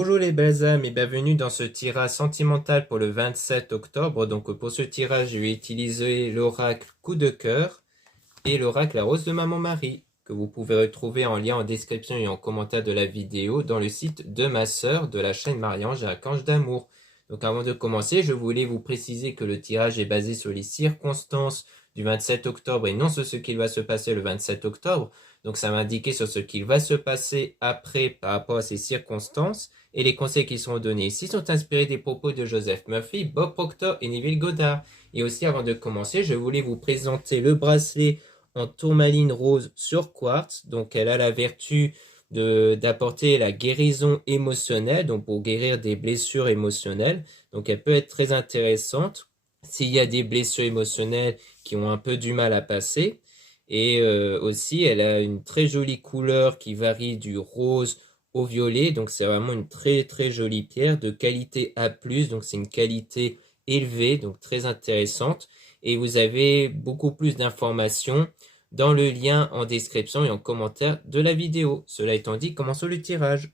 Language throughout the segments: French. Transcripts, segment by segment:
Bonjour les belles âmes et bienvenue dans ce tirage sentimental pour le 27 octobre. Donc pour ce tirage, je vais utiliser l'oracle Coup de cœur et l'oracle La Rose de Maman Marie, que vous pouvez retrouver en lien en description et en commentaire de la vidéo dans le site de ma sœur de la chaîne Marie-Ange Archange d'Amour. Donc avant de commencer, je voulais vous préciser que le tirage est basé sur les circonstances du 27 octobre et non sur ce qu'il va se passer le 27 octobre. Donc ça va indiquer sur ce qu'il va se passer après par rapport à ces circonstances, et les conseils qui sont donnés ici sont inspirés des propos de Joseph Murphy, Bob Proctor et Neville Goddard. Et aussi avant de commencer, je voulais vous présenter le bracelet en tourmaline rose sur quartz. Donc elle a la vertu d'apporter la guérison émotionnelle, donc pour guérir des blessures émotionnelles. Donc elle peut être très intéressante s'il y a des blessures émotionnelles qui ont un peu du mal à passer. Et aussi, elle a une très jolie couleur qui varie du rose au violet. Donc, c'est vraiment une très très jolie pierre de qualité A+. Donc, c'est une qualité élevée, donc très intéressante. Et vous avez beaucoup plus d'informations dans le lien en description et en commentaire de la vidéo. Cela étant dit, commençons le tirage.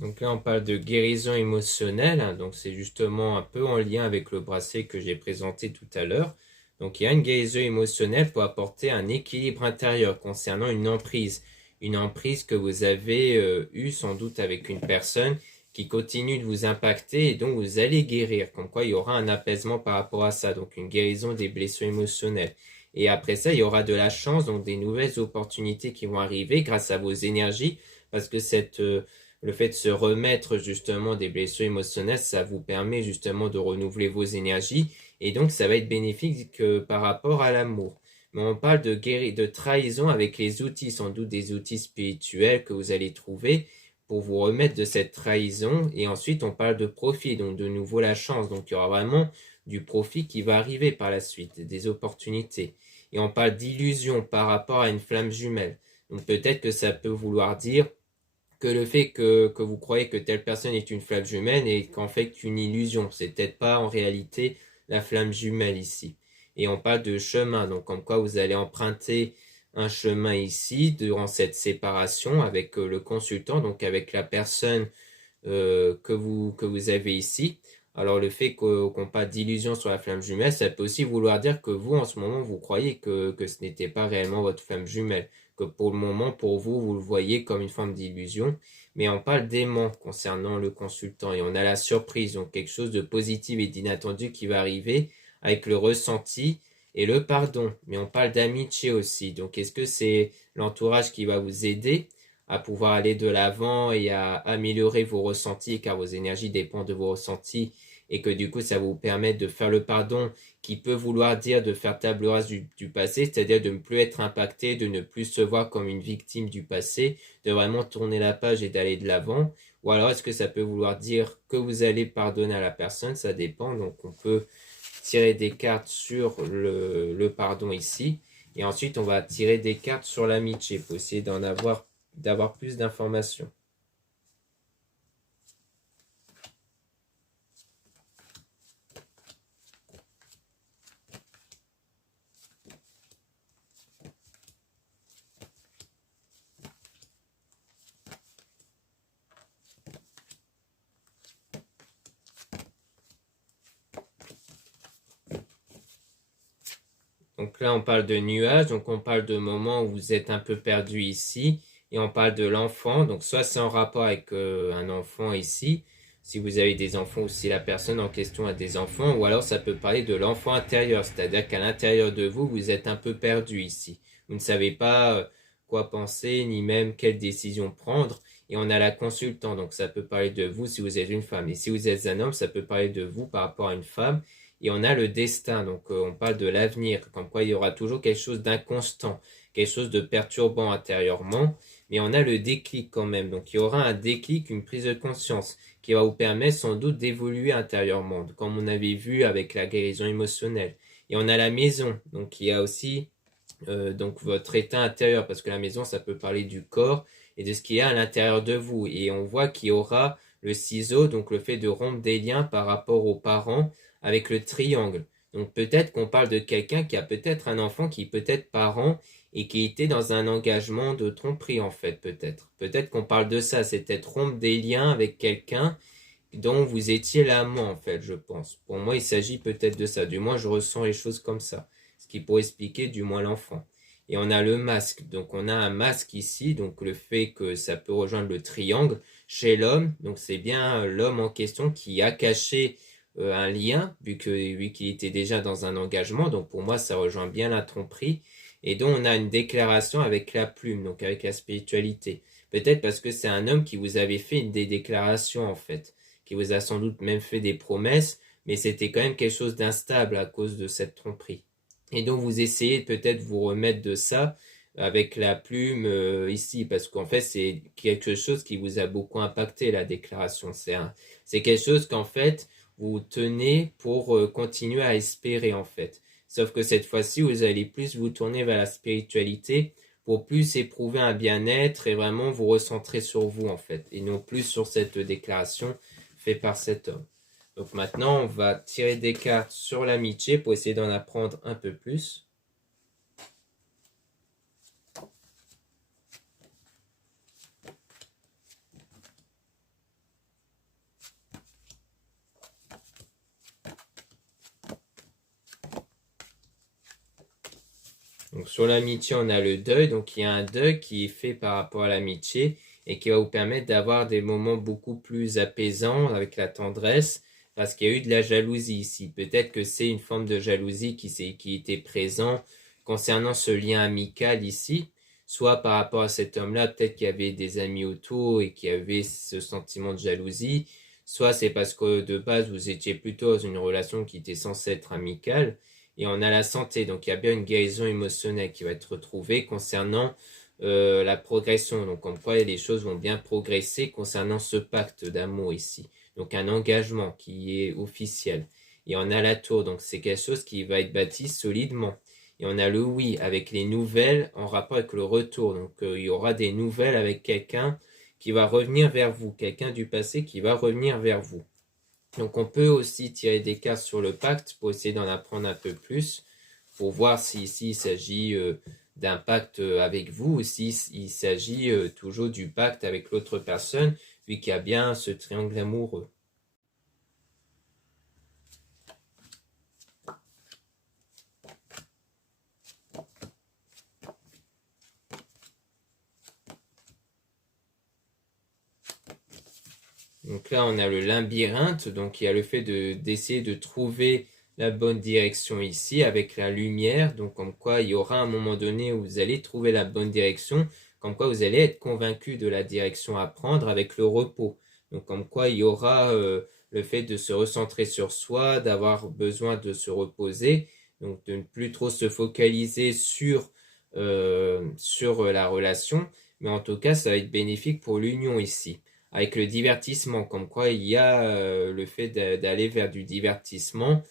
Donc là, on parle de guérison émotionnelle, hein, donc c'est justement un peu en lien avec le bracelet que j'ai présenté tout à l'heure. Donc il y a une guérison émotionnelle pour apporter un équilibre intérieur concernant une emprise que vous avez eue sans doute avec une personne qui continue de vous impacter et dont vous allez guérir, comme quoi il y aura un apaisement par rapport à ça, donc une guérison des blessures émotionnelles. Et après ça, il y aura de la chance, donc des nouvelles opportunités qui vont arriver grâce à vos énergies, parce que le fait de se remettre justement des blessures émotionnelles, ça vous permet justement de renouveler vos énergies et donc ça va être bénéfique par rapport à l'amour. Mais on parle de trahison avec les outils, sans doute des outils spirituels que vous allez trouver pour vous remettre de cette trahison. Et ensuite on parle de profit, donc de nouveau la chance. Donc il y aura vraiment du profit qui va arriver par la suite, des opportunités. Et on parle d'illusion par rapport à une flamme jumelle. Donc peut-être que ça peut vouloir dire que le fait que vous croyez que telle personne est une flamme jumelle est qu'en fait une illusion. C'est peut-être pas en réalité la flamme jumelle ici. Et on parle de chemin, donc comme quoi vous allez emprunter un chemin ici durant cette séparation avec le consultant, donc avec la personne que vous avez ici. Alors le fait qu'on parle d'illusion sur la flamme jumelle, ça peut aussi vouloir dire que vous en ce moment vous croyez que ce n'était pas réellement votre flamme jumelle, que pour le moment pour vous vous le voyez comme une forme d'illusion. Mais on parle d'aimant concernant le consultant et on a la surprise, donc quelque chose de positif et d'inattendu qui va arriver avec le ressenti et le pardon. Mais on parle d'amitié aussi, donc est-ce que c'est l'entourage qui va vous aider à pouvoir aller de l'avant et à améliorer vos ressentis, car vos énergies dépendent de vos ressentis, et que du coup ça vous permet de faire le pardon, qui peut vouloir dire de faire table rase du passé, c'est-à-dire de ne plus être impacté, de ne plus se voir comme une victime du passé, de vraiment tourner la page et d'aller de l'avant. Ou alors est-ce que ça peut vouloir dire que vous allez pardonner à la personne, ça dépend. Donc on peut tirer des cartes sur le pardon ici, et ensuite on va tirer des cartes sur l'amitié pour essayer d'avoir plus d'informations. Donc là, on parle de nuages, donc on parle de moments où vous êtes un peu perdu ici, et on parle de l'enfant, donc soit c'est en rapport avec un enfant ici, si vous avez des enfants ou si la personne en question a des enfants, ou alors ça peut parler de l'enfant intérieur, c'est-à-dire qu'à l'intérieur de vous, vous êtes un peu perdu ici. Vous ne savez pas quoi penser, ni même quelle décision prendre, Et on a la consultant, donc ça peut parler de vous si vous êtes une femme. Et si vous êtes un homme, ça peut parler de vous par rapport à une femme. Et on a le destin, donc on parle de l'avenir, comme quoi il y aura toujours quelque chose d'inconstant, quelque chose de perturbant intérieurement. Mais on a le déclic quand même, donc il y aura un déclic, une prise de conscience qui va vous permettre sans doute d'évoluer intérieurement, comme on avait vu avec la guérison émotionnelle. Et on a la maison, donc il y a aussi donc votre état intérieur, parce que la maison, ça peut parler du corps et de ce qu'il y a à l'intérieur de vous. Et on voit qu'il y aura le ciseau, donc le fait de rompre des liens par rapport aux parents avec le triangle. Donc peut-être qu'on parle de quelqu'un qui a peut-être un enfant qui est peut-être parent et qui était dans un engagement de tromperie en fait, peut-être. Peut-être qu'on parle de ça, c'est peut-être rompre des liens avec quelqu'un dont vous étiez l'amant en fait, je pense. Pour moi, il s'agit peut-être de ça. Du moins, je ressens les choses comme ça. Ce qui pourrait expliquer du moins l'enfant. Et on a le masque. Donc on a un masque ici, donc le fait que ça peut rejoindre le triangle chez l'homme. Donc c'est bien l'homme en question qui a caché un lien, vu qu'il était déjà dans un engagement. Donc pour moi, ça rejoint bien la tromperie. Et donc on a une déclaration avec la plume, donc avec la spiritualité. Peut-être parce que c'est un homme qui vous avait fait des déclarations en fait, qui vous a sans doute même fait des promesses, mais c'était quand même quelque chose d'instable à cause de cette tromperie. Et donc vous essayez peut-être vous remettre de ça avec la plume ici, parce qu'en fait c'est quelque chose qui vous a beaucoup impacté, la déclaration. C'est quelque chose qu'en fait vous tenez pour continuer à espérer en fait. Sauf que cette fois-ci vous allez plus vous tourner vers la spiritualité pour plus éprouver un bien-être et vraiment vous recentrer sur vous en fait, et non plus sur cette déclaration faite par cet homme. Donc maintenant, on va tirer des cartes sur l'amitié pour essayer d'en apprendre un peu plus. Donc sur l'amitié, on a le deuil. Donc il y a un deuil qui est fait par rapport à l'amitié et qui va vous permettre d'avoir des moments beaucoup plus apaisants avec la tendresse parce qu'il y a eu de la jalousie ici. Peut-être que c'est une forme de jalousie qui était présent concernant ce lien amical ici, soit par rapport à cet homme-là, peut-être qu'il y avait des amis autour et qu'il y avait ce sentiment de jalousie, soit c'est parce que de base vous étiez plutôt dans une relation qui était censée être amicale. Et on a la santé, donc il y a bien une guérison émotionnelle qui va être retrouvée concernant la progression. Donc comme quoi les choses vont bien progresser concernant ce pacte d'amour ici. Donc un engagement qui est officiel. Et on a la tour, donc c'est quelque chose qui va être bâti solidement. Et on a le oui avec les nouvelles en rapport avec le retour. Donc il y aura des nouvelles avec quelqu'un qui va revenir vers vous, quelqu'un du passé qui va revenir vers vous. Donc on peut aussi tirer des cartes sur le pacte pour essayer d'en apprendre un peu plus, pour voir si ici il s'agit d'un pacte avec vous ou si il s'agit toujours du pacte avec l'autre personne, vu qu'il y a bien ce triangle amoureux. Donc là, on a le labyrinthe, donc il y a le fait d'essayer de trouver la bonne direction ici avec la lumière, donc comme quoi il y aura un moment donné où vous allez trouver la bonne direction, comme quoi vous allez être convaincu de la direction à prendre avec le repos. Donc comme quoi il y aura le fait de se recentrer sur soi, d'avoir besoin de se reposer, donc de ne plus trop se focaliser sur la relation, mais en tout cas ça va être bénéfique pour l'union ici avec le divertissement, comme quoi il y a le fait d'aller vers du divertissement,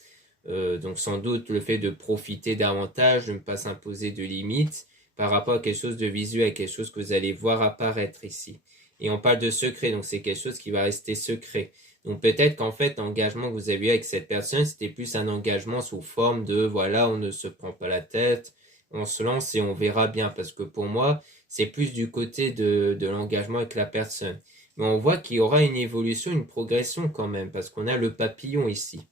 donc sans doute le fait de profiter davantage, de ne pas s'imposer de limites par rapport à quelque chose de visuel, quelque chose que vous allez voir apparaître ici. Et on parle de secret, donc c'est quelque chose qui va rester secret. Donc peut-être qu'en fait l'engagement que vous avez eu avec cette personne, c'était plus un engagement sous forme de voilà, on ne se prend pas la tête, on se lance et on verra bien, parce que pour moi, c'est plus du côté de l'engagement avec la personne. Mais on voit qu'il y aura une évolution, une progression quand même, parce qu'on a le papillon ici,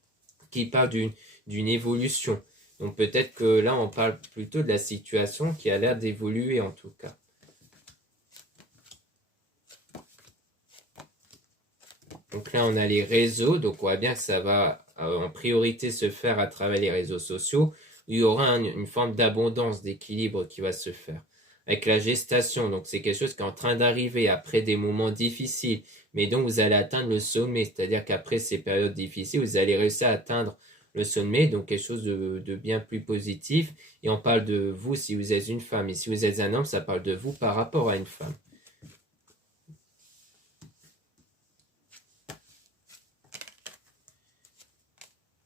qui parle d'une évolution. Donc peut-être que là, on parle plutôt de la situation qui a l'air d'évoluer en tout cas. Donc là, on a les réseaux, donc on voit bien que ça va en priorité se faire à travers les réseaux sociaux, où il y aura une forme d'abondance, d'équilibre qui va se faire. avec la gestation. Donc c'est quelque chose qui est en train d'arriver après des moments difficiles. Mais donc vous allez atteindre le sommet, c'est-à-dire qu'après ces périodes difficiles, vous allez réussir à atteindre le sommet, donc quelque chose de bien plus positif. Et on parle de vous si vous êtes une femme. Et si vous êtes un homme, ça parle de vous par rapport à une femme.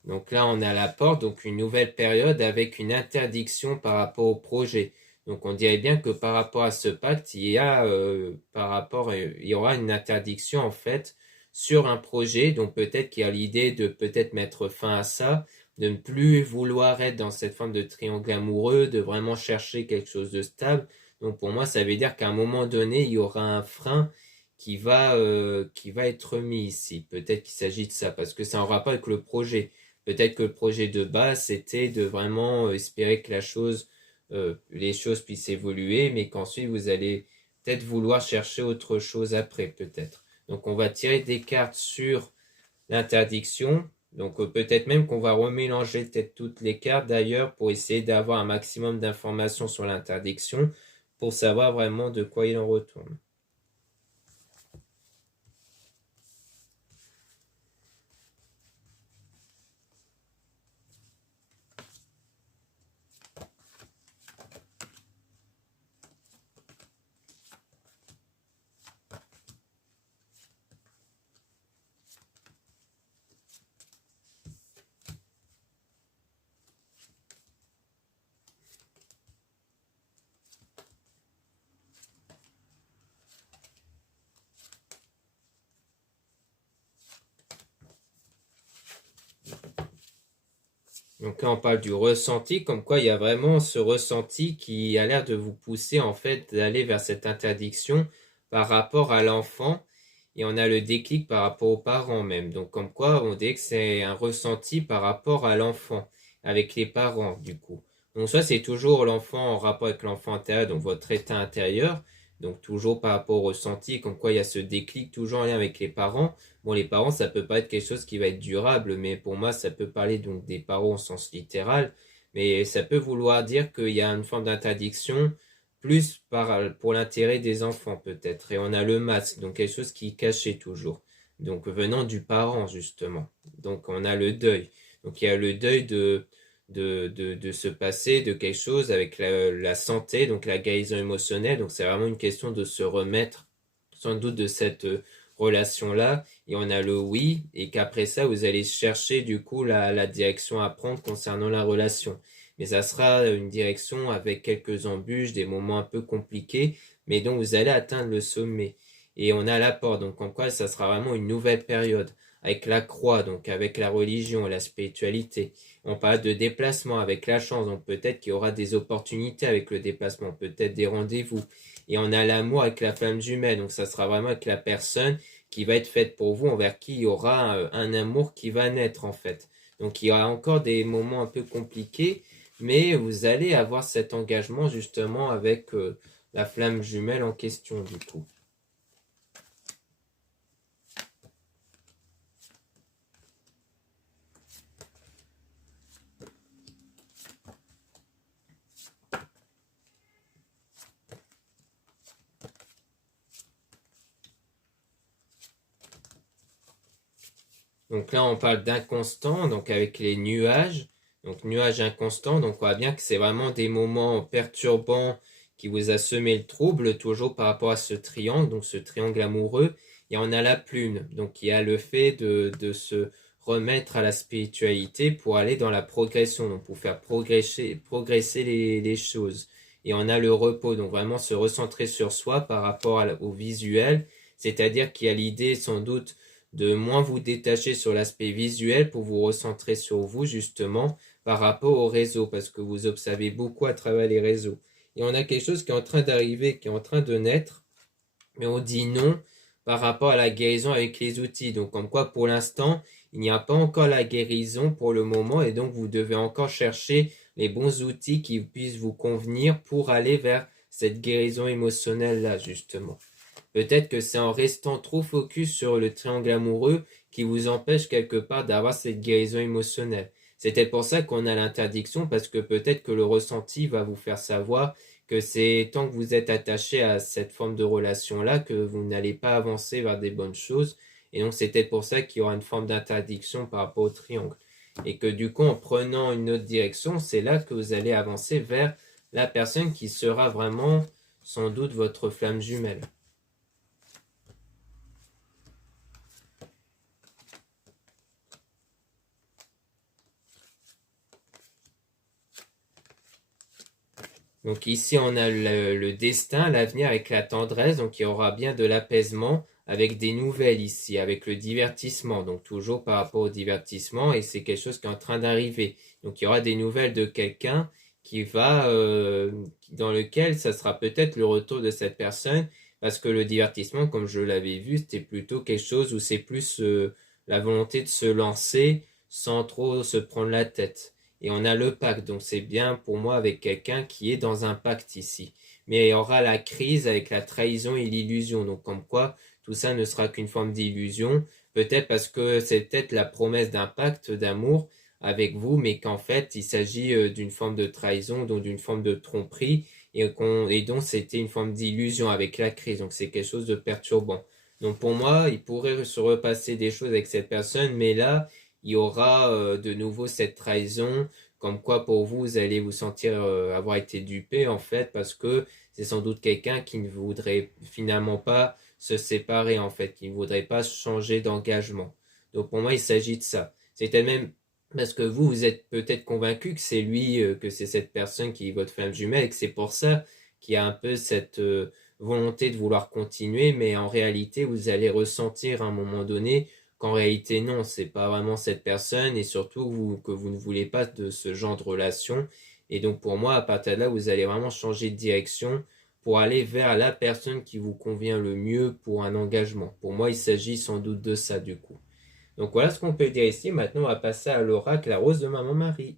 Donc là, on est à la porte, donc une nouvelle période avec une interdiction par rapport au projet. Donc on dirait bien que par rapport à ce pacte, il y aura une interdiction en fait sur un projet. Donc peut-être qu'il y a l'idée de peut-être mettre fin à ça, de ne plus vouloir être dans cette forme de triangle amoureux, de vraiment chercher quelque chose de stable. Donc pour moi, ça veut dire qu'à un moment donné, il y aura un frein qui va être mis ici. Peut-être qu'il s'agit de ça, parce que c'est en rapport avec le projet. Peut-être que le projet de base, c'était de vraiment espérer que les choses puissent évoluer, mais qu'ensuite vous allez peut-être vouloir chercher autre chose après, peut-être. Donc on va tirer des cartes sur l'interdiction. Donc peut-être même qu'on va remélanger peut-être toutes les cartes d'ailleurs pour essayer d'avoir un maximum d'informations sur l'interdiction pour savoir vraiment de quoi il en retourne. Donc là, on parle du ressenti, comme quoi il y a vraiment ce ressenti qui a l'air de vous pousser en fait d'aller vers cette interdiction par rapport à l'enfant. Et on a le déclic par rapport aux parents même. Donc comme quoi on dit que c'est un ressenti par rapport à l'enfant, avec les parents du coup. Donc ça c'est toujours l'enfant en rapport avec l'enfant intérieur, donc votre état intérieur. Donc toujours par rapport au ressenti, comme quoi il y a ce déclic toujours en lien avec les parents. Bon, les parents, ça peut pas être quelque chose qui va être durable, mais pour moi, ça peut parler donc des parents au sens littéral, mais ça peut vouloir dire qu'il y a une forme d'interdiction plus pour l'intérêt des enfants peut-être. Et on a le masque, donc quelque chose qui est caché toujours. Donc venant du parent, justement. Donc on a le deuil. Donc il y a le deuil de se passer de quelque chose avec la santé, donc la guérison émotionnelle. Donc c'est vraiment une question de se remettre sans doute de cette relation-là. Et on a le oui, et qu'après ça, vous allez chercher du coup la direction à prendre concernant la relation. Mais ça sera une direction avec quelques embûches, des moments un peu compliqués, mais dont vous allez atteindre le sommet. Et on a l'apport, donc en quoi ça sera vraiment une nouvelle période, avec la croix, donc avec la religion, la spiritualité. On parle de déplacement avec la chance, donc peut-être qu'il y aura des opportunités avec le déplacement, peut-être des rendez-vous. Et on a l'amour avec la flamme jumelle, donc ça sera vraiment avec la personne qui va être faite pour vous, envers qui il y aura un amour qui va naître en fait. Donc il y aura encore des moments un peu compliqués, mais vous allez avoir cet engagement justement avec la flamme jumelle en question du coup. Donc là, on parle d'inconstant, donc avec les nuages. Donc nuages inconstants, donc on voit bien que c'est vraiment des moments perturbants qui vous a semé le trouble, toujours par rapport à ce triangle, donc ce triangle amoureux. Et on a la plume, donc il y a le fait de se remettre à la spiritualité pour aller dans la progression, donc pour faire progresser les choses. Et on a le repos, donc vraiment se recentrer sur soi par rapport au visuel, c'est-à-dire qu'il y a l'idée sans doute de moins vous détacher sur l'aspect visuel pour vous recentrer sur vous justement par rapport au réseau parce que vous observez beaucoup à travers les réseaux. Et on a quelque chose qui est en train d'arriver, qui est en train de naître, mais on dit non par rapport à la guérison avec les outils. Donc comme quoi pour l'instant, il n'y a pas encore la guérison pour le moment et donc vous devez encore chercher les bons outils qui puissent vous convenir pour aller vers cette guérison émotionnelle là justement. Peut-être que c'est en restant trop focus sur le triangle amoureux qui vous empêche quelque part d'avoir cette guérison émotionnelle. C'est peut-être pour ça qu'on a l'interdiction, parce que peut-être que le ressenti va vous faire savoir que c'est tant que vous êtes attaché à cette forme de relation-là que vous n'allez pas avancer vers des bonnes choses. Et donc, c'est peut-être pour ça qu'il y aura une forme d'interdiction par rapport au triangle. Et que du coup, en prenant une autre direction, c'est là que vous allez avancer vers la personne qui sera vraiment, sans doute, votre flamme jumelle. Donc ici, on a le destin, l'avenir avec la tendresse. Donc il y aura bien de l'apaisement avec des nouvelles ici, avec le divertissement. Donc toujours par rapport au divertissement, et c'est quelque chose qui est en train d'arriver. Donc il y aura des nouvelles de quelqu'un qui va, dans lequel ça sera peut-être le retour de cette personne, parce que le divertissement, comme je l'avais vu, c'était plutôt quelque chose où c'est plus la volonté de se lancer sans trop se prendre la tête. Et on a le pacte, donc c'est bien pour moi avec quelqu'un qui est dans un pacte ici. Mais il y aura la crise avec la trahison et l'illusion, donc comme quoi tout ça ne sera qu'une forme d'illusion, peut-être parce que c'est peut-être la promesse d'un pacte d'amour avec vous, mais qu'en fait il s'agit d'une forme de trahison, donc d'une forme de tromperie, et donc c'était une forme d'illusion avec la crise, donc c'est quelque chose de perturbant. Donc pour moi, il pourrait se repasser des choses avec cette personne, mais là, il y aura de nouveau cette trahison, comme quoi pour vous, vous allez vous sentir avoir été dupé en fait, parce que c'est sans doute quelqu'un qui ne voudrait finalement pas se séparer en fait, qui ne voudrait pas changer d'engagement. Donc pour moi, il s'agit de ça. C'est même parce que vous êtes peut-être convaincu que c'est lui, que c'est cette personne qui est votre flamme jumelle, et que c'est pour ça qu'il y a un peu cette volonté de vouloir continuer, mais en réalité, vous allez ressentir à un moment donné qu'en réalité non, c'est pas vraiment cette personne, et surtout que vous ne voulez pas de ce genre de relation. Et donc pour moi, à partir de là, vous allez vraiment changer de direction pour aller vers la personne qui vous convient le mieux pour un engagement. Pour moi, il s'agit sans doute de ça du coup. Donc voilà ce qu'on peut dire ici. Maintenant, on va passer à l'oracle, la rose de Maman Marie.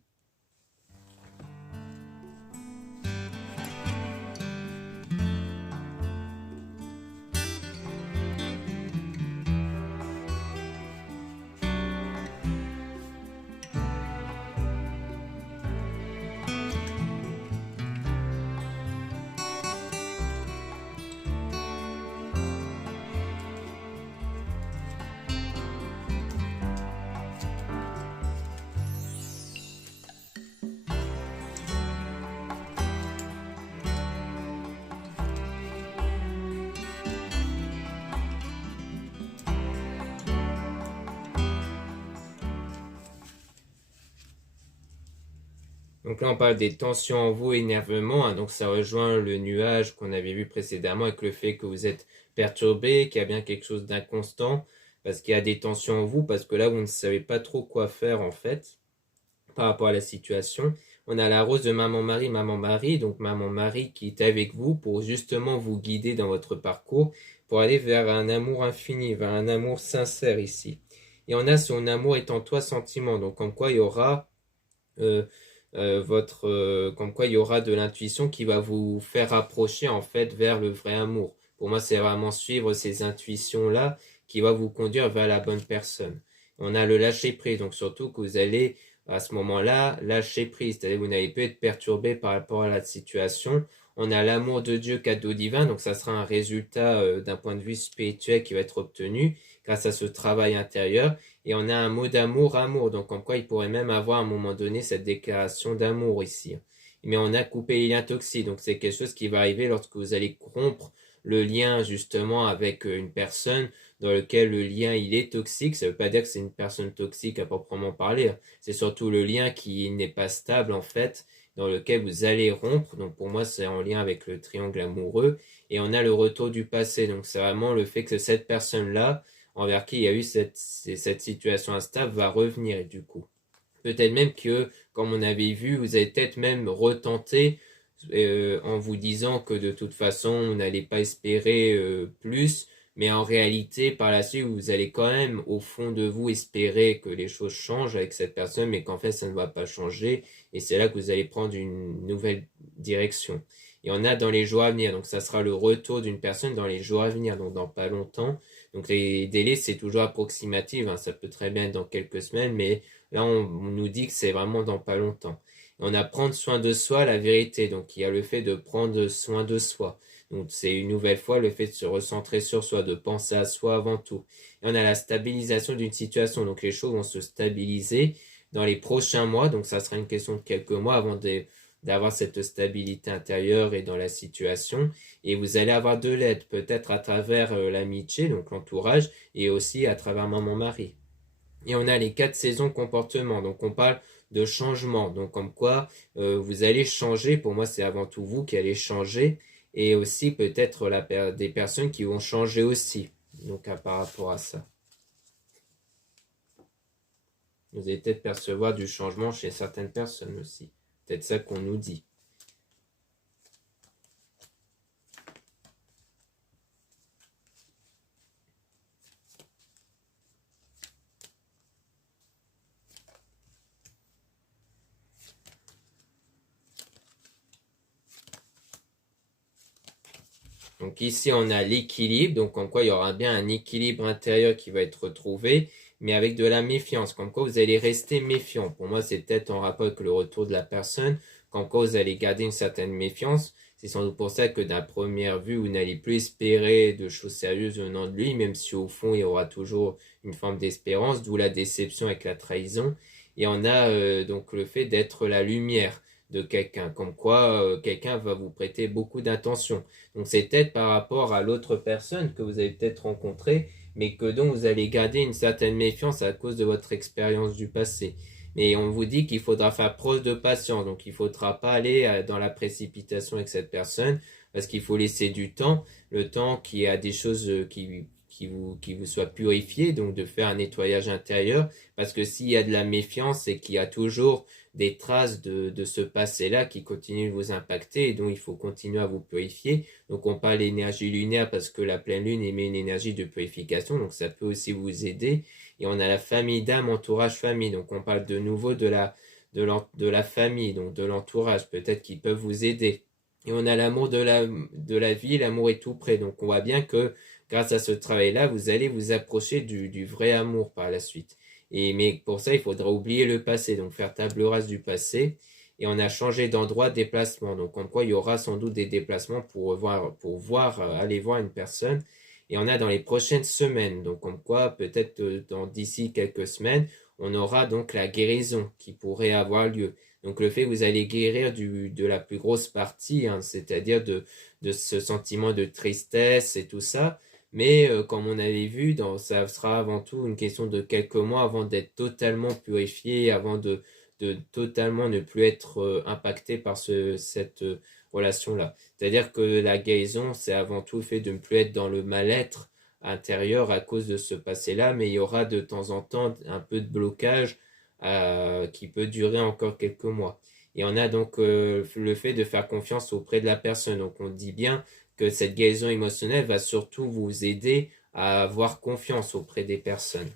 Donc là, on parle des tensions en vous, énervement, hein, donc ça rejoint le nuage qu'on avait vu précédemment avec le fait que vous êtes perturbé, qu'il y a bien quelque chose d'inconstant, parce qu'il y a des tensions en vous, parce que là, vous ne savez pas trop quoi faire en fait par rapport à la situation. On a la rose de Maman Marie, donc Maman Marie qui est avec vous pour justement vous guider dans votre parcours, pour aller vers un amour infini, vers un amour sincère ici. Et on a son amour est en toi sentiment, donc comme quoi il y aura euh, comme quoi il y aura de l'intuition qui va vous faire approcher en fait vers le vrai amour. Pour moi, c'est vraiment suivre ces intuitions-là qui va vous conduire vers la bonne personne. On a le lâcher prise, donc surtout que vous allez à ce moment-là lâcher prise, c'est-à-dire que vous n'allez plus être perturbé par rapport à la situation. On a l'amour de Dieu, cadeau divin, donc ça sera un résultat d'un point de vue spirituel qui va être obtenu grâce à ce travail intérieur. Et on a un mot d'amour, amour, donc en quoi il pourrait même avoir à un moment donné cette déclaration d'amour ici. Mais on a coupé les liens toxiques, donc c'est quelque chose qui va arriver lorsque vous allez rompre le lien justement avec une personne dans lequel le lien il est toxique. Ça ne veut pas dire que c'est une personne toxique à proprement parler, c'est surtout le lien qui n'est pas stable en fait, dans lequel vous allez rompre. Donc pour moi c'est en lien avec le triangle amoureux. Et on a le retour du passé, donc c'est vraiment le fait que cette personne-là envers qui il y a eu cette situation instable va revenir, et du coup. Peut-être même que, comme on avait vu, vous avez peut-être même retenté en vous disant que de toute façon, on n'allait pas espérer plus, mais en réalité, par la suite, vous allez quand même, au fond de vous, espérer que les choses changent avec cette personne, mais qu'en fait, ça ne va pas changer, et c'est là que vous allez prendre une nouvelle direction. Et on a dans les jours à venir, donc ça sera le retour d'une personne dans les jours à venir, donc dans pas longtemps. Donc les délais, c'est toujours approximatif, hein, ça peut très bien être dans quelques semaines, mais là, on nous dit que c'est vraiment dans pas longtemps. On a prendre soin de soi, la vérité. Donc il y a le fait de prendre soin de soi. Donc c'est une nouvelle fois le fait de se recentrer sur soi, de penser à soi avant tout. Et on a la stabilisation d'une situation. Donc les choses vont se stabiliser dans les prochains mois. Donc ça sera une question de quelques mois avant d'avoir cette stabilité intérieure et dans la situation. Et vous allez avoir de l'aide, peut-être à travers l'amitié, donc l'entourage, et aussi à travers maman-mari. Et on a les 4 saisons comportement. Donc on parle de changement. Donc comme quoi vous allez changer. Pour moi, c'est avant tout vous qui allez changer. Et aussi peut-être des personnes qui vont changer aussi. Donc par rapport à ça. Vous allez peut-être percevoir du changement chez certaines personnes aussi. Peut-être ça qu'on nous dit. Donc ici, on a l'équilibre, donc en quoi il y aura bien un équilibre intérieur qui va être retrouvé, mais avec de la méfiance, comme quoi vous allez rester méfiant. Pour moi, c'est peut-être en rapport avec le retour de la personne, comme quoi vous allez garder une certaine méfiance. C'est sans doute pour ça que d'un première vue, vous n'allez plus espérer de choses sérieuses venant de lui, même si au fond, il y aura toujours une forme d'espérance, d'où la déception avec la trahison. Et on a donc le fait d'être la lumière de quelqu'un, comme quoi quelqu'un va vous prêter beaucoup d'attention. Donc c'est peut-être par rapport à l'autre personne que vous avez peut-être rencontré, mais que donc vous allez garder une certaine méfiance à cause de votre expérience du passé. Mais on vous dit qu'il faudra faire preuve de patience, donc il ne faudra pas aller dans la précipitation avec cette personne, parce qu'il faut laisser du temps, le temps qu'il y a des choses qui vous soient purifiées, donc de faire un nettoyage intérieur, parce que s'il y a de la méfiance, c'est qu'il y a toujours des traces de ce passé-là qui continuent de vous impacter et dont il faut continuer à vous purifier. Donc on parle d'énergie lunaire parce que la pleine lune émet une énergie de purification, donc ça peut aussi vous aider. Et on a la famille d'âme, entourage famille, donc on parle de nouveau de la famille, donc de l'entourage, peut-être qui peuvent vous aider. Et on a l'amour de la vie, l'amour est tout près. Donc on voit bien que grâce à ce travail-là, vous allez vous approcher du vrai amour par la suite. Mais pour ça, il faudra oublier le passé, donc faire table rase du passé. Et on a changé d'endroit, de déplacement. Donc, en quoi il y aura sans doute des déplacements aller voir une personne. Et on a dans les prochaines semaines. Donc, comme quoi, peut-être d'ici quelques semaines, on aura donc la guérison qui pourrait avoir lieu. Donc, le fait que vous allez guérir de la plus grosse partie, hein, c'est-à-dire de ce sentiment de tristesse et tout ça. Mais comme on avait vu, ça sera avant tout une question de quelques mois avant d'être totalement purifié, avant de totalement ne plus être impacté par cette relation-là. C'est-à-dire que la guérison, c'est avant tout le fait de ne plus être dans le mal-être intérieur à cause de ce passé-là, mais il y aura de temps en temps un peu de blocage qui peut durer encore quelques mois. Et on a donc le fait de faire confiance auprès de la personne. Donc on dit bien que cette guérison émotionnelle va surtout vous aider à avoir confiance auprès des personnes.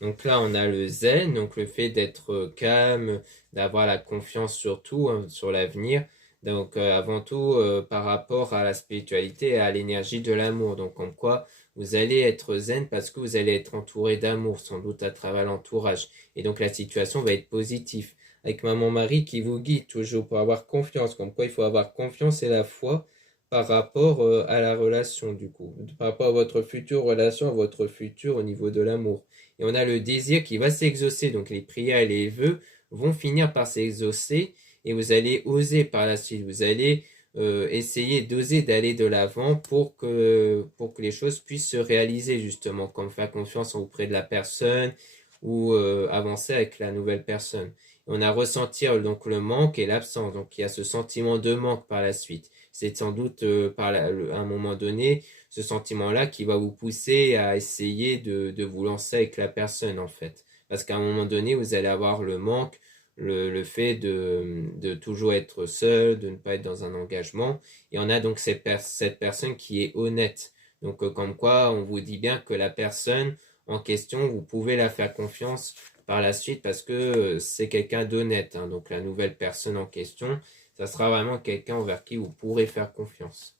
Donc là, on a le zen, donc le fait d'être calme, d'avoir la confiance surtout hein, sur l'avenir. Donc avant tout par rapport à la spiritualité et à l'énergie de l'amour. Donc comme quoi vous allez être zen parce que vous allez être entouré d'amour, sans doute à travers l'entourage. Et donc la situation va être positive. Avec maman Marie qui vous guide toujours pour avoir confiance. Comme quoi il faut avoir confiance et la foi par rapport à la relation du coup. Par rapport à votre future relation, à votre futur au niveau de l'amour. Et on a le désir qui va s'exaucer. Donc les prières et les vœux vont finir par s'exaucer et vous allez oser par la suite. Vous allez essayer d'oser d'aller de l'avant pour que les choses puissent se réaliser justement, comme faire confiance auprès de la personne ou avancer avec la nouvelle personne. Et on a ressentir donc le manque et l'absence. Donc il y a ce sentiment de manque par la suite. C'est sans doute à un moment donné ce sentiment-là qui va vous pousser à essayer de vous lancer avec la personne en fait. Parce qu'à un moment donné, vous allez avoir le manque, le fait de toujours être seul, de ne pas être dans un engagement. Et on a donc cette personne qui est honnête. Donc comme quoi, on vous dit bien que la personne en question, vous pouvez la faire confiance par la suite parce que c'est quelqu'un d'honnête, hein. Donc la nouvelle personne en question, ça sera vraiment quelqu'un envers qui vous pourrez faire confiance.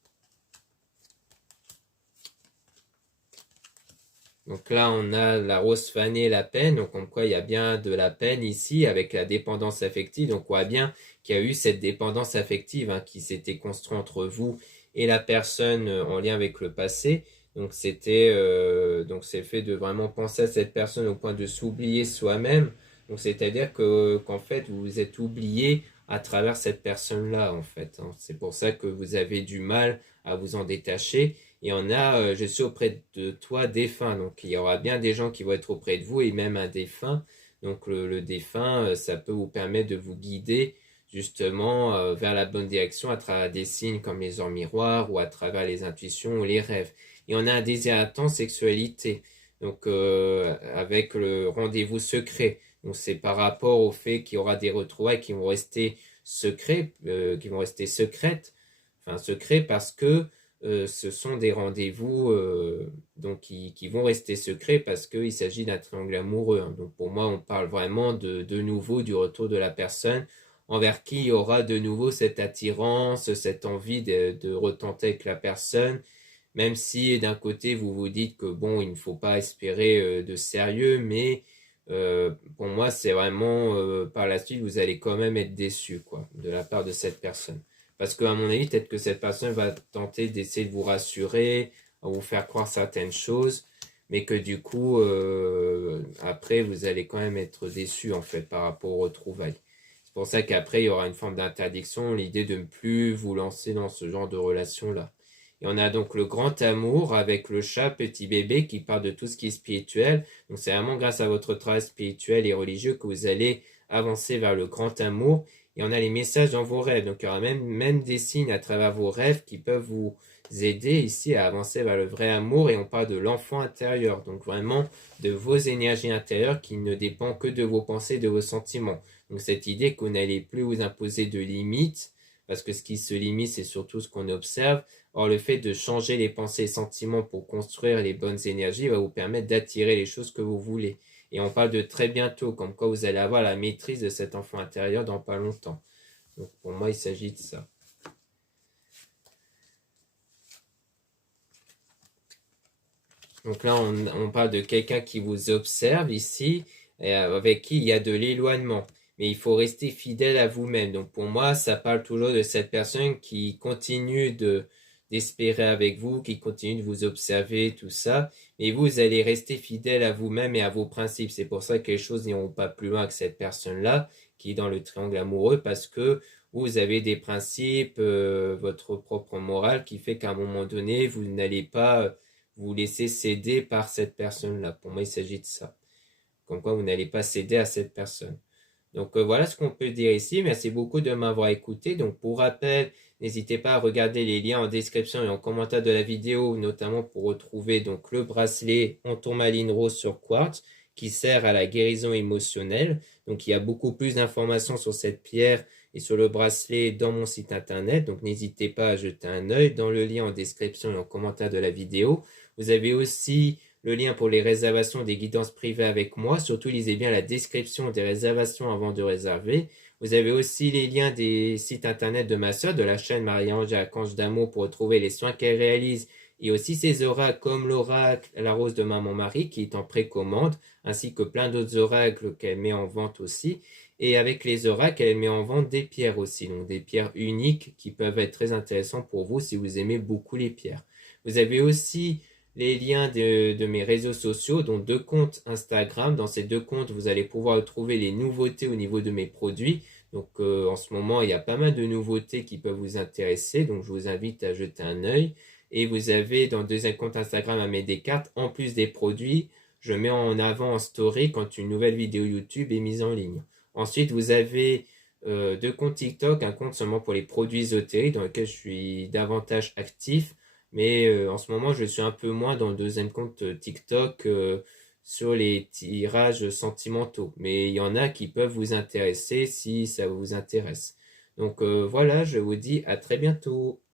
Donc là, on a la rose fanée et la peine. Donc comme quoi il y a bien de la peine ici avec la dépendance affective. Donc on voit bien qu'il y a eu cette dépendance affective, hein, qui s'était construite entre vous et la personne en lien avec le passé. Donc c'est le fait de vraiment penser à cette personne au point de s'oublier soi-même. Donc c'est-à-dire que qu'en fait vous vous êtes oublié à travers cette personne-là en fait, hein. C'est pour ça que vous avez du mal à vous en détacher. Et on a, je suis auprès de toi défunt. Donc il y aura bien des gens qui vont être auprès de vous et même un défunt. Donc le défunt, ça peut vous permettre de vous guider justement vers la bonne direction à travers des signes comme les ors miroirs ou à travers les intuitions ou les rêves. Et on a un désir intense sexualité. Donc avec le rendez-vous secret. Donc c'est par rapport au fait qu'il y aura des retrouvailles qui vont rester secrets, qui vont rester secrètes, enfin secrets parce que ce sont des rendez-vous donc qui vont rester secrets parce qu'il s'agit d'un triangle amoureux, hein. Donc pour moi, on parle vraiment de nouveau du retour de la personne envers qui il y aura de nouveau cette attirance, cette envie de retenter avec la personne, même si d'un côté vous vous dites que bon, il ne faut pas espérer de sérieux, mais pour moi, c'est vraiment par la suite, vous allez quand même être déçu, quoi, de la part de cette personne. Parce qu'à mon avis, peut-être que cette personne va tenter d'essayer de vous rassurer, à vous faire croire certaines choses, mais que du coup, après, vous allez quand même être déçu, en fait, par rapport aux retrouvailles. C'est pour ça qu'après, il y aura une forme d'interdiction, l'idée de ne plus vous lancer dans ce genre de relation-là. Et on a donc le grand amour avec le chat petit bébé qui parle de tout ce qui est spirituel. Donc c'est vraiment grâce à votre travail spirituel et religieux que vous allez avancer vers le grand amour. Et on a les messages dans vos rêves. Donc il y aura même des signes à travers vos rêves qui peuvent vous aider ici à avancer vers le vrai amour. Et on parle de l'enfant intérieur. Donc vraiment de vos énergies intérieures qui ne dépendent que de vos pensées, de vos sentiments. Donc cette idée que vous n'allez plus vous imposer de limites, parce que ce qui se limite, c'est surtout ce qu'on observe. Or, le fait de changer les pensées et sentiments pour construire les bonnes énergies va vous permettre d'attirer les choses que vous voulez. Et on parle de très bientôt, comme quoi vous allez avoir la maîtrise de cet enfant intérieur dans pas longtemps. Donc pour moi, il s'agit de ça. Donc là, on parle de quelqu'un qui vous observe ici, et avec qui il y a de l'éloignement. Mais il faut rester fidèle à vous-même. Donc pour moi, ça parle toujours de cette personne qui continue d'espérer avec vous, qui continue de vous observer, tout ça. Mais vous allez rester fidèle à vous-même et à vos principes. C'est pour ça que les choses n'iront pas plus loin que cette personne-là, qui est dans le triangle amoureux, parce que vous avez des principes, votre propre morale, qui fait qu'à un moment donné, vous n'allez pas vous laisser céder par cette personne-là. Pour moi, il s'agit de ça. Comme quoi, vous n'allez pas céder à cette personne. Donc voilà ce qu'on peut dire ici. Merci beaucoup de m'avoir écouté. Donc pour rappel, n'hésitez pas à regarder les liens en description et en commentaire de la vidéo, notamment pour retrouver donc le bracelet en tourmaline rose sur quartz qui sert à la guérison émotionnelle. Donc il y a beaucoup plus d'informations sur cette pierre et sur le bracelet dans mon site internet. Donc n'hésitez pas à jeter un œil dans le lien en description et en commentaire de la vidéo. Vous avez aussi le lien pour les réservations des guidances privées avec moi. Surtout, lisez bien la description des réservations avant de réserver. Vous avez aussi les liens des sites internet de ma sœur, de la chaîne Marie-Ange et Archange d'amour pour retrouver les soins qu'elle réalise et aussi ses oracles comme l'oracle La Rose de Maman Marie qui est en précommande, ainsi que plein d'autres oracles qu'elle met en vente aussi. Et avec les oracles, elle met en vente des pierres aussi, donc des pierres uniques qui peuvent être très intéressantes pour vous si vous aimez beaucoup les pierres. Vous avez aussi les liens de mes réseaux sociaux, dont 2 comptes Instagram. Dans ces 2 comptes, vous allez pouvoir trouver les nouveautés au niveau de mes produits. Donc en ce moment, il y a pas mal de nouveautés qui peuvent vous intéresser. Donc je vous invite à jeter un œil. Et vous avez dans le 2e compte Instagram à mettre des cartes. En plus des produits, je mets en avant en story quand une nouvelle vidéo YouTube est mise en ligne. Ensuite, vous avez 2 comptes TikTok, un compte seulement pour les produits ésotériques dans lequel je suis davantage actif. Mais en ce moment, je suis un peu moins dans le 2e compte TikTok sur les tirages sentimentaux. Mais il y en a qui peuvent vous intéresser si ça vous intéresse. Donc voilà, je vous dis à très bientôt.